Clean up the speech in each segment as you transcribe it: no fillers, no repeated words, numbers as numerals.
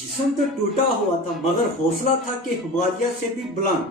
जिस्म तो टूटा हुआ था मगर हौसला था कि हिमालय से भी बुलंद।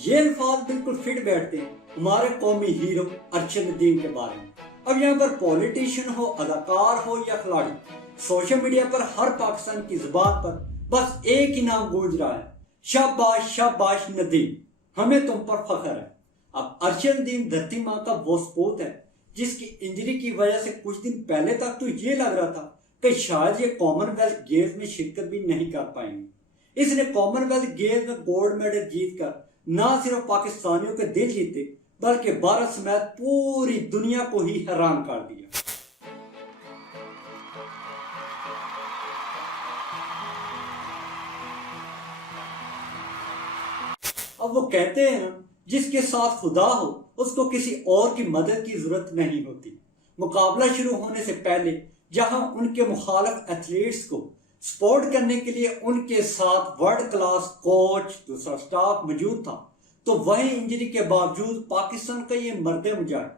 ये अल्फाज बिल्कुल फिट बैठते हैं हमारे कौमी हीरो अरशद नदीम के बारे में। अब यहाँ पर पॉलिटिशियन हो, अदाकार हो या खिलाड़ी, सोशल मीडिया पर हर पाकिस्तान की जुबान पर बस एक ही नाम गूंज रहा है, शाबाश शाबाश नदीम, हमें तुम पर फख्र है। अब अरशद नदीम धरती माँ का वो सपूत है जिसकी इंजरी की वजह से कुछ दिन पहले तक तो ये लग रहा था कि शायद ये कॉमनवेल्थ गेम्स में शिरकत भी नहीं कर पाएंगे। इसने कॉमनवेल्थ गेम्स में गोल्ड मेडल जीतकर न सिर्फ पाकिस्तानियों के दिल जीते बल्कि भारत समेत पूरी दुनिया को ही हैरान कर दिया। अब वो कहते हैं ना, जिसके साथ खुदा हो उसको किसी और की मदद की जरूरत नहीं होती। मुकाबला शुरू होने से पहले जहां उनके मुखालिफ एथलीट्स को सपोर्ट करने के लिए उनके साथ वर्ल्ड क्लास कोच, दूसरा स्टाफ मौजूद था, तो वहीं इंजरी के बावजूद पाकिस्तान का ये मर्द मुजाहिद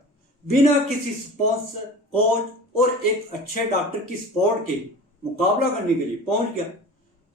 बिना किसी स्पॉन्सर, कोच और एक अच्छे डॉक्टर की सपोर्ट के मुकाबला करने के लिए पहुंच गया।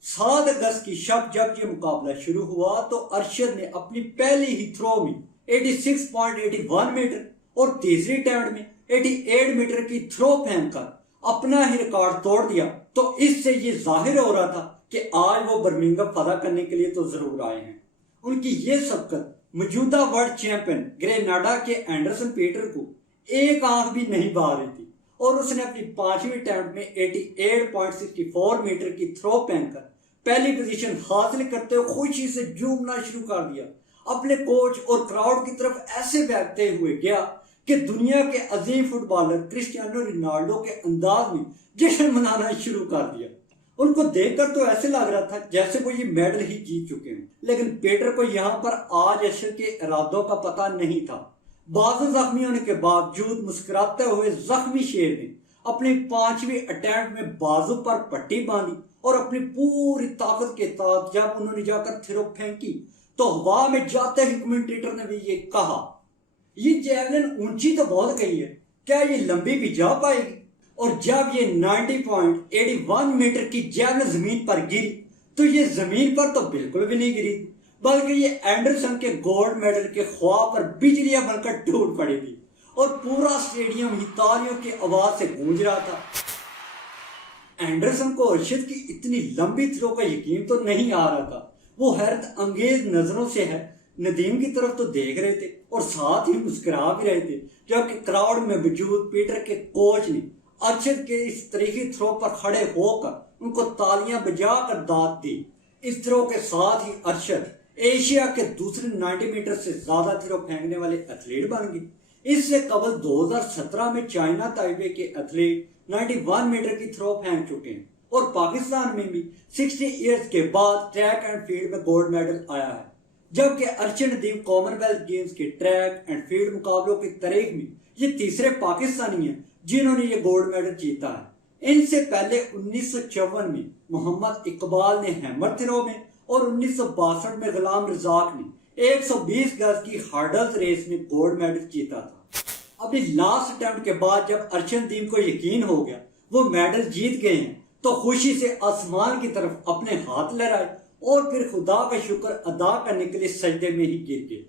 7 अगस्त की शब जब ये मुकाबला शुरू हुआ तो अरशद ने अपनी पहली ही थ्रो में 86.81 मीटर और तीसरी अटेम्प्ट में 88 मीटर की थ्रो फेंककर अपना ही रिकॉर्ड तोड़ दिया। तो इससे ये जाहिर हो रहा था कि आज वो बर्मिंघम फतह करने के लिए तो जरूर आए हैं। उनकी ये सबकत मौजूदा वर्ल्ड चैंपियन ग्रेनाडा के एंडरसन पीटर को एक आंख भी नहीं बहा रही थी और उसने अपनी 5वीं अटेम्प्ट में 88.64 मीटर की थ्रो फेंककर पहली पोजीशन हासिल करते हुए खुशी से झूमना शुरू कर दिया। अपने कोच और क्राउड की तरफ ऐसे भागते हुए गया कि दुनिया के अजीम फुटबॉलर क्रिस्टियानो रोनाल्डो के अंदाज में जश्न मनाना शुरू कर दिया। उनको देखकर तो ऐसे लग रहा था जैसे वो ये मेडल ही जीत चुके हैं। लेकिन पीटर को यहाँ पर आज अरशद के इरादों का पता नहीं था। बाजू जख्मी होने के बावजूद मुस्कुराते हुए जख्मी शेर ने अपनी 5वीं अटेम्प्ट में बाजू पर पट्टी बांधी और अपनी पूरी ताकत के साथ जब उन्होंने जाकर थ्रो फेंकी तो हवा में जाते ही कमेंटेटर ने भी ये कहा, ये जैवलिन ऊंची तो बहुत गई है, क्या ये लंबी भी जा पाएगी? और जब ये 90.81 मीटर की जैवलिन जमीन पर गिरी तो ये जमीन पर तो बिल्कुल भी नहीं गिरी थी, बल्कि ये एंडरसन के गोल्ड मेडल के ख्वाब पर बिजलियां बनकर टूट पड़ी थी और पूरा स्टेडियम ही तालियों की आवाज से गूंज रहा था। एंडरसन को अरशद की इतनी लंबी थ्रो का यकीन तो नहीं आ रहा था। वो हैरत अंगेज नजरों से है नदीम की तरफ तो देख रहे थे और साथ ही मुस्कुरा भी रहे थे, जबकि क्राउड में मौजूद पीटर के कोच ने अरशद के इस तरीकी थ्रो पर खड़े होकर उनको तालियां बजाकर दाद दी। इस थ्रो के साथ ही अरशद एशिया के दूसरे 90 मीटर से ज्यादा थ्रो फेंकने वाले एथलीट बन गए। इससे कबल 2017 में चाइना ताइबे के एथलीट 91 मीटर की थ्रो फेंक चुके हैं और पाकिस्तान में भी 60 इयर्स के बाद ट्रैक एंड फील्ड में गोल्ड मेडल आया है। जबकि अरशद नदीम कॉमनवेल्थ गेम्स के ट्रैक एंड फील्ड मुकाबलों की तारीख में ये तीसरे पाकिस्तानी हैं जिन्होंने ये गोल्ड मेडल जीता है। इनसे पहले 1954 में मोहम्मद इकबाल ने हैमर थ्रो में और 1962 में गुलाम रजाक ने 120 गज की हर्डल्स रेस में गोल्ड मेडल जीता था। अपनी लास्ट अटेम्प्ट के बाद जब अरशद नदीम को यकीन हो गया वो मेडल जीत गए हैं तो खुशी से आसमान की तरफ अपने हाथ लहराए और फिर खुदा का शुक्र अदा करने के लिए सजदे में ही गिर गए।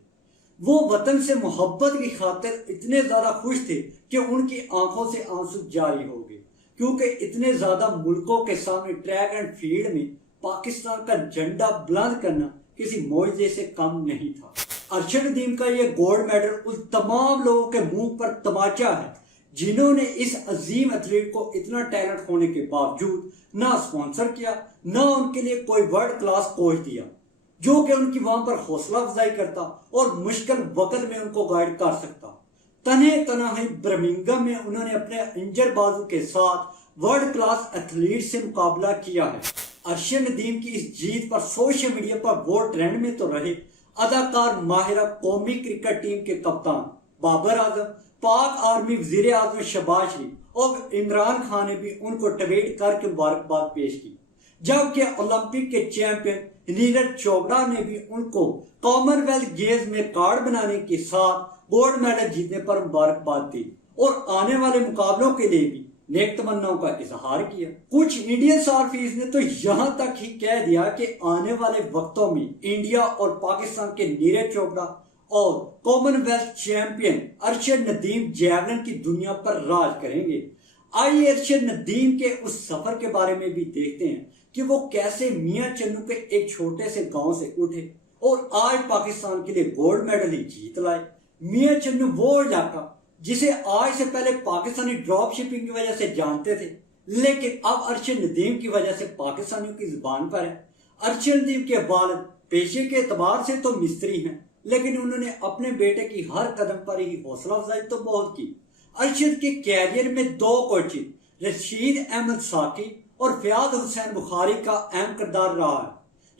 वो वतन से मोहब्बत की खातिर इतने ज्यादा खुश थे कि उनकी आंखों से आंसू जारी हो गए, क्योंकि इतने ज्यादा मुल्कों के सामने ट्रैक एंड फील्ड में पाकिस्तान का झंडा बुलंद करना किसी मौजूदे से कम नहीं था। अरशद नदीम का ये गोल्ड मेडल उस तमाम लोगों के मुंह पर तमाचा है जिन्होंने इस अजीम एथलीट को इतना टैलेंट होने के बावजूद ना स्पॉन्सर किया, ना उनके लिए कोई वर्ल्ड क्लास कोच दिया जो कि उनकी वहां पर हौसला अफजाई करता और मुश्किल वक्त में उनको गाइड कर सकता। तने तना ही बर्मिंघम में उन्होंने अपने इंजर बाजू के साथ वर्ल्ड क्लास एथलीट से मुकाबला किया है। अरशद नदीम की इस जीत पर सोशल मीडिया पर वो ट्रेंड में तो रहे। अदाकार माहिरा, कौमी क्रिकेट टीम के कप्तान बाबर आजम, पाक आर्मी वजीर आजम शहबाज शरीफ और इमरान खान ने भी उनको ट्वीट करके मुबारकबाद पेश की, जबकि ओलंपिक के चैंपियन नीरज चोपड़ा ने भी उनको कॉमनवेल्थ गेम्स में कार्ड बनाने के साथ गोल्ड मेडल जीतने पर मुबारकबाद दी और आने वाले मुकाबलों के लिए भी नेक तमन्नाओं का इजहार किया। कुछ इंडियन सहाफीज ने तो यहाँ तक ही कह दिया कि आने वाले वक्तों में इंडिया और पाकिस्तान के नीरज चोपड़ा और Commonwealth champion Arshad Nadeem javelin की दुनिया पर राज करेंगे। आइए अरशद नदीम के उस सफर के बारे में भी देखते हैं कि वो कैसे मियां चन्नू के एक छोटे से गांव से उठे और आज पाकिस्तान के लिए गोल्ड मेडल ही जीत लाए। मियां चन्नू वो इलाका जिसे आज से पहले पाकिस्तानी ड्रॉप शिपिंग की वजह से जानते थे, लेकिन अब अरशद नदीम की वजह से पाकिस्तानियों की जुबान पर है। अरशद नदीम के वालिद पेशे के एतबार से तो मिस्त्री हैं, लेकिन उन्होंने अपने बेटे की हर कदम पर ही हौसला अफजाई तो बहुत की। अरशद के कैरियर में 2 कोचेज रशीद अहमद साकी और फयाद हुसैन बुखारी का अहम किरदार रहा है।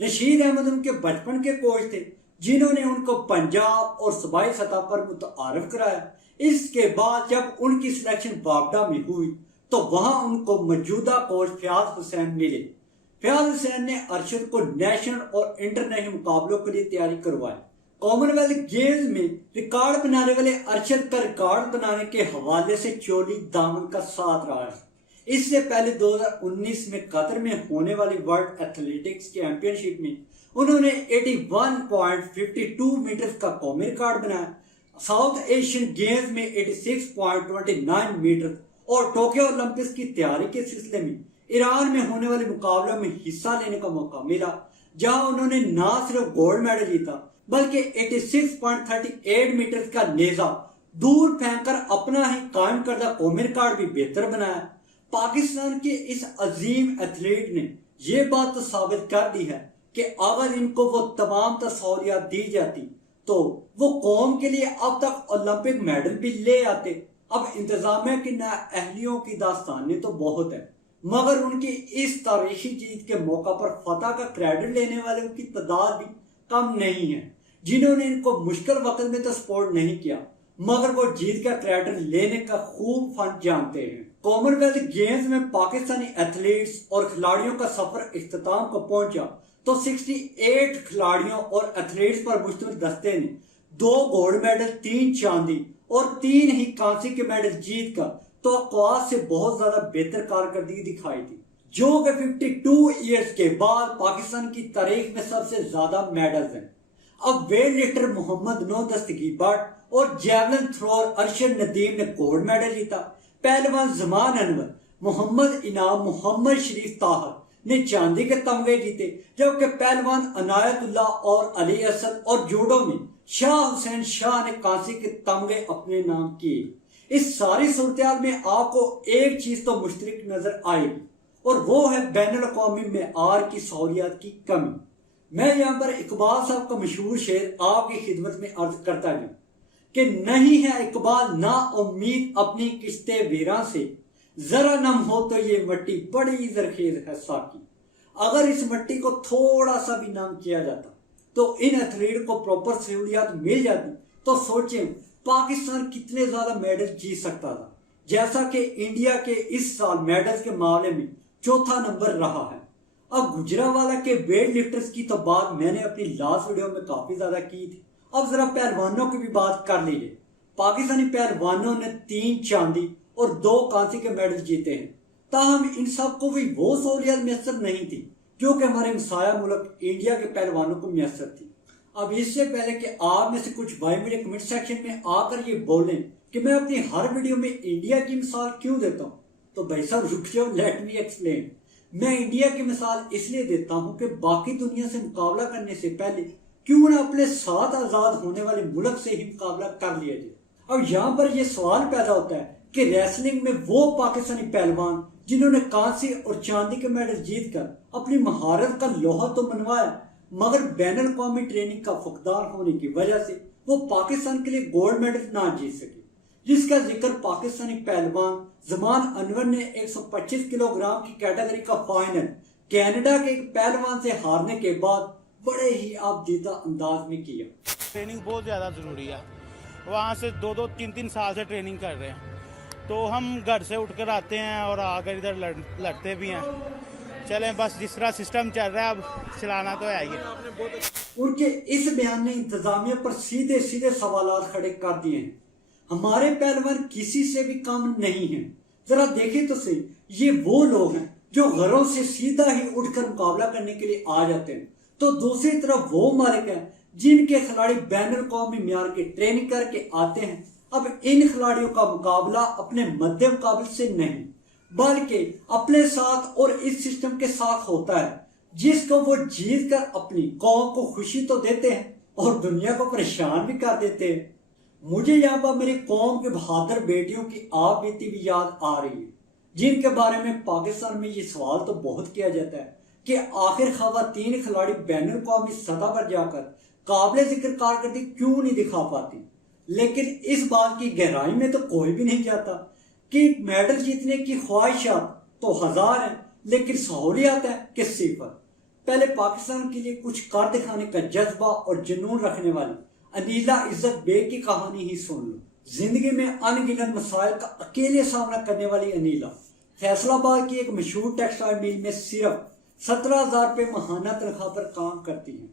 रशीद अहमद उनके बचपन के कोच थे जिन्होंने उनको पंजाब और सूबाई सतह पर मुतारिफ कराया। इसके बाद जब उनकी सिलेक्शन बागडा में हुई तो वहां उनको मौजूदा कोच फयाद हुसैन मिले। फयाद हुसैन ने अरशद को नेशनल और इंटरनेशनल मुकाबलों के लिए तैयारी करवाई। कॉमनवेल्थ गेम्स में रिकॉर्ड बनाने वाले अरशद का रिकॉर्ड बनाने के हवाले से चोली दामन का साथ रहा है। इससे पहले 2019 में कतर में होने वाली वर्ल्ड एथलेटिक्स चैंपियनशिप में उन्होंने 81.52 मीटर का कौमी रिकॉर्ड बनाया। साउथ एशियन गेम्स में 86.29 मीटर और टोक्यो ओलंपिक्स की तैयारी के सिलसिले में ईरान में होने वाले मुकाबलों में हिस्सा लेने का मौका मिला, जहां उन्होंने न सिर्फ गोल्ड मेडल जीता बल्कि 86.38 मीटर का नेजा दूर फेंककर अपना ही कायम करदा कौमी रिकॉर्ड भी बेहतर बनाया। पाकिस्तान के इस अजीम एथलीट ने यह बात तो साबित कर दी है कि अगर इनको वो तमाम सहूलियात दी जाती तो वो कौम के लिए अब तक ओलंपिक मेडल भी ले आते। अब इंतजामिया की नाअहलियों की दास्तानें तो बहुत है, मगर उनकी इस तारीखी जीत के मौका पर फतह का क्रेडिट लेने वालों की तादाद भी कम नहीं है, जिन्होंने इनको मुश्किल वक्त में तो सपोर्ट नहीं किया मगर वो जीत का क्रेडिट लेने का खूब फन जानते हैं। कॉमनवेल्थ गेम्स में पाकिस्तानी एथलीट्स और खिलाड़ियों का सफर इख्तिताम को पहुंचा तो 68 खिलाड़ियों और एथलीट्स पर मुश्तमिल दस्ते ने 2 गोल्ड मेडल, 3 चांदी और 3 ही कांसी के मेडल जीत कर तो से बहुत ज्यादा बेहतर कारकर्दगी दिखाई थी, जो कि 52 ईयर्स के बाद पाकिस्तान की तारीख में सबसे ज्यादा मेडल्स हैं। अब वेट लिफ्टर मोहम्मद नौ दस्तगीर भट्ट और जैवलिन थ्रोअर अरशद नदीम ने गोल्ड मेडल जीता। पहलवान जमान अनवर, मोहम्मद इनाम, मोहम्मद शरीफ ताहर ने चांदी के तमगे जीते, जबकि पहलवान अनायतुल्लाह और अली असद और जूडो में शाह हुसैन शाह ने कांसी के तमगे अपने नाम किए। इस सारी सूरत में आपको एक चीज तो मुश्तरक नजर आएगी और वो है बैनुल अक़वामी मेआर की सहूलियात की कमी। मैं यहाँ पर इकबाल साहब का मशहूर शेर आपकी खिदमत में अर्ज करता हूँ कि नहीं है इकबाल ना उम्मीद अपनी किस्ते वीरा से, जरा नम हो तो ये मट्टी बड़ी जरखेज है साकी। अगर इस मट्टी को थोड़ा सा भी नम किया जाता तो इन एथलीट को प्रॉपर सहूलियात मिल जाती तो सोचें पाकिस्तान कितने ज्यादा मेडल जीत सकता था। जैसा कि इंडिया के इस साल मेडल्स के मामले में चौथा नंबर रहा है। अब गुजरावाला के वेट लिफ्टर्स की तो बात मैंने अपनी लास्ट वीडियो में काफी ज्यादा की थी, अब जरा पहलवानों की भी बात कर लीजिए। पाकिस्तानी पहलवानों ने 3 चांदी और 2 कांसी के मेडल जीते हैं, ताहम इन सबको भी वो सहूलियत मैसर नहीं थी जो कि हमारे हमसाया मुल्क इंडिया के पहलवानों को मैसर थी। अब इससे पहले कि आप में से कुछ भाई मुझे कमेंट सेक्शन में आकर ये बोलें कि मैं अपनी हर वीडियो में इंडिया की मिसाल क्यों देता हूँ, तो भाई साहब रुक जाओ, लेट मी एक्सप्लेन। मैं इंडिया की मिसाल इसलिए देता हूँ कि बाकी दुनिया से मुकाबला करने से पहले क्यों ना अपने साथ आजाद होने वाले मुल्क से ही मुकाबला कर लिया जाए। अब यहाँ पर यह सवाल पैदा होता है कि रेसलिंग में वो पाकिस्तानी पहलवान जिन्होंने कांसी और चांदी के मेडल जीतकर अपनी महारत का लोहा तो मनवाया, मगर बैनुल अक़वामी ट्रेनिंग का फुकदार होने की वजह से वो पाकिस्तान के लिए गोल्ड मेडल ना जीत सके, जिसका जिक्र पाकिस्तानी पहलवान जमान अनवर ने 125 किलोग्राम की कैटेगरी का फाइनल कनाडा के एक पहलवान से हारने के बाद बड़े ही आपदीदा अंदाज में किया। ट्रेनिंग बहुत ज़्यादा ज़रूरी है, वहाँ से 2-2, 3-3 साल से ट्रेनिंग कर रहे हैं, तो हम घर से उठकर आते हैं और आकर इधर लड़ते भी हैं। चलें बस जिस तरह सिस्टम चल रहा है अब चलाना तो है ही। उनके इस बयान ने इंतजामिया पर सीधे सीधे सवाल खड़े कर दिए हैं। हमारे पहलवान किसी से भी कम नहीं है, जरा देखें तो सही, ये वो लोग हैं जो घरों से सीधा ही उठकर मुकाबला करने के लिए आ जाते हैं, तो दूसरी तरफ वो मालिक हैं जिनके खिलाड़ी बैनुल कौमी मियार की ट्रेनिंग करके आते हैं। अब इन खिलाड़ियों का मुकाबला अपने मध्य मुकाबले से नहीं बल्कि अपने साथ और इस सिस्टम के साथ होता है जिसको वो जीत कर अपनी कौम को खुशी तो देते हैं और दुनिया को परेशान भी कर देते हैं। मुझे यहाँ पर मेरी कौम के बहादुर बेटियों की आप बीती भी याद आ रही है, जिनके बारे में पाकिस्तान में ये सवाल तो बहुत किया जाता है कि आखिर खवातीन खिलाड़ी बैनुल कौमी सतह पर जाकर काबिल जिक्र कारकर्दगी क्यों नहीं दिखा पाती। लेकिन इस बात की गहराई में तो कोई भी नहीं जाता कि मेडल जीतने की ख्वाहिशात तो हजार हैं लेकिन सहूलियात है कि सिफर। पहले पाकिस्तान के लिए कुछ कर दिखाने का जज्बा और जुनून रखने वाली अनीला इज्जत बेग की कहानी ही सुन लो। जिंदगी में अनगिनत मसाइल का अकेले सामना करने वाली अनीला फैसलाबाद की एक मशहूर टेक्सटाइल मिल में सिर्फ 17,000 रुपये महाना तनख्वाह पर काम करती हैं।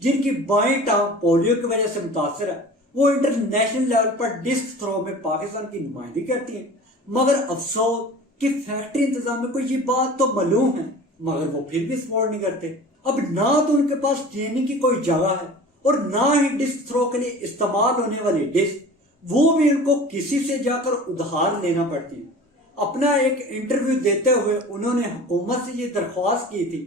जिनकी बाएं टांग पोलियो की वजह से मुतासर है, वो इंटरनेशनल लेवल पर डिस्क थ्रो में पाकिस्तान की नुमाइंदगी करती है। मगर अफसोस कि फैक्ट्री इंतजाम में कोई ये बात तो मालूम है मगर वो फिर भी सपोर्ट नहीं करते। अब ना तो उनके पास ट्रेनिंग की कोई जगह है और ना ही डिस्क थ्रो के लिए इस्तेमाल होने वाली डिस्क, वो भी उनको किसी से जाकर उधार लेना पड़ती है। अपना एक इंटरव्यू देते हुए उन्होंने हुकूमत से ये दरख्वास्त की थी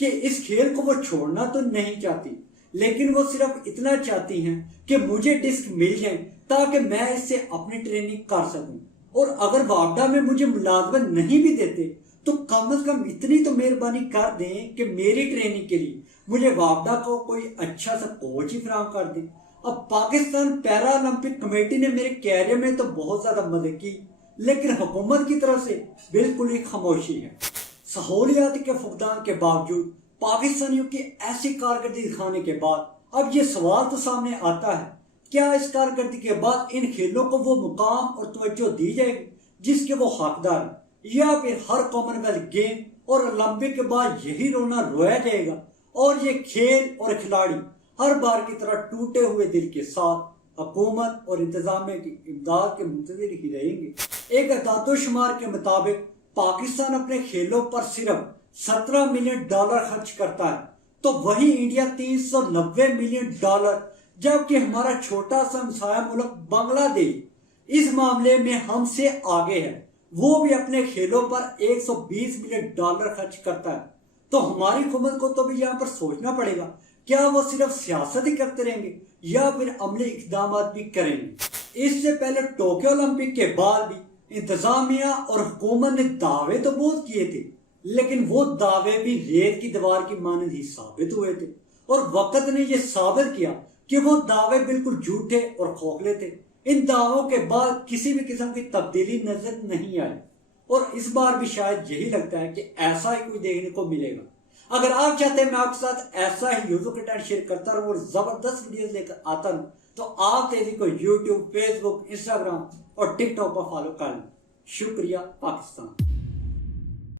कि इस खेल को वो छोड़ना तो नहीं चाहती, लेकिन वो सिर्फ इतना चाहती हैं कि मुझे डिस्क मिल जाए ताकि मैं इससे अपनी ट्रेनिंग कर सकूं, और अगर वापडा में मुझे मुलाजमत नहीं भी देते तो कम से कम इतनी तो मेहरबानी कर दें कि मेरी ट्रेनिंग के लिए मुझे वापडा को कोई अच्छा सा कोच ही फराहम कर दे। अब पाकिस्तान पैरा ओलंपिक कमेटी ने मेरे कैरियर में तो बहुत ज्यादा मदद की, लेकिन हुकूमत की तरफ से बिल्कुल ही खामोशी है। सहूलियात के फुकदान के बावजूद पाकिस्तानियों की ऐसी कारकर्दगी दिखाने के बाद अब ये सवाल तो सामने आता है, क्या इस कारकर्दगी के बाद इन खेलों को वो मुकाम और तवज्जो दी जाएगी जिसके वो हकदार है, या फिर हर कॉमनवेल्थ गेम और ओलंपिक के बाद यही रोना रोया जाएगा और ये खेल और खिलाड़ी हर बार की तरह टूटे हुए दिल के साथ हुकूमत और इंतजामिया की इमदाद के मुंतजिर ही रहेंगे। एक अदादोशुमार के मुताबिक पाकिस्तान अपने खेलों पर सिर्फ $17 मिलियन खर्च करता है, तो वहीं इंडिया $390 मिलियन, जबकि हमारा छोटा सा हमसाया मुल्क बांग्लादेश इस मामले में हमसे आगे है। वो भी अपने खेलों पर $120 मिलियन खर्च करता है। तो हमारी हुकूमत को तो भी यहाँ पर सोचना पड़ेगा, क्या वो सिर्फ सियासत ही करते रहेंगे या फिर अमली इक़दाम भी करेंगे। इससे पहले टोक्यो ओलंपिक के बाद भी इंतजामिया और हुकूमत ने दावे तो बहुत किए थे, लेकिन वो दावे भी रेत की दीवार की मानंद ही साबित हुए थे और वक्त ने यह साबित किया कि वो दावे बिल्कुल झूठे और खोखले थे। इन दावों के बाद किसी भी किस्म की तब्दीली नजर नहीं आई और इस बार भी शायद यही लगता है कि ऐसा ही कोई देखने को मिलेगा। अगर आप चाहते हैं मैं आपके साथ ऐसा ही यूजर कंटेंट शेयर करता रहूं और जबरदस्त वीडियोस लेकर आता हूं, तो आप तेजी को यूट्यूब, फेसबुक, इंस्टाग्राम और टिकटॉक पर फॉलो कर लें। शुक्रिया पाकिस्तान।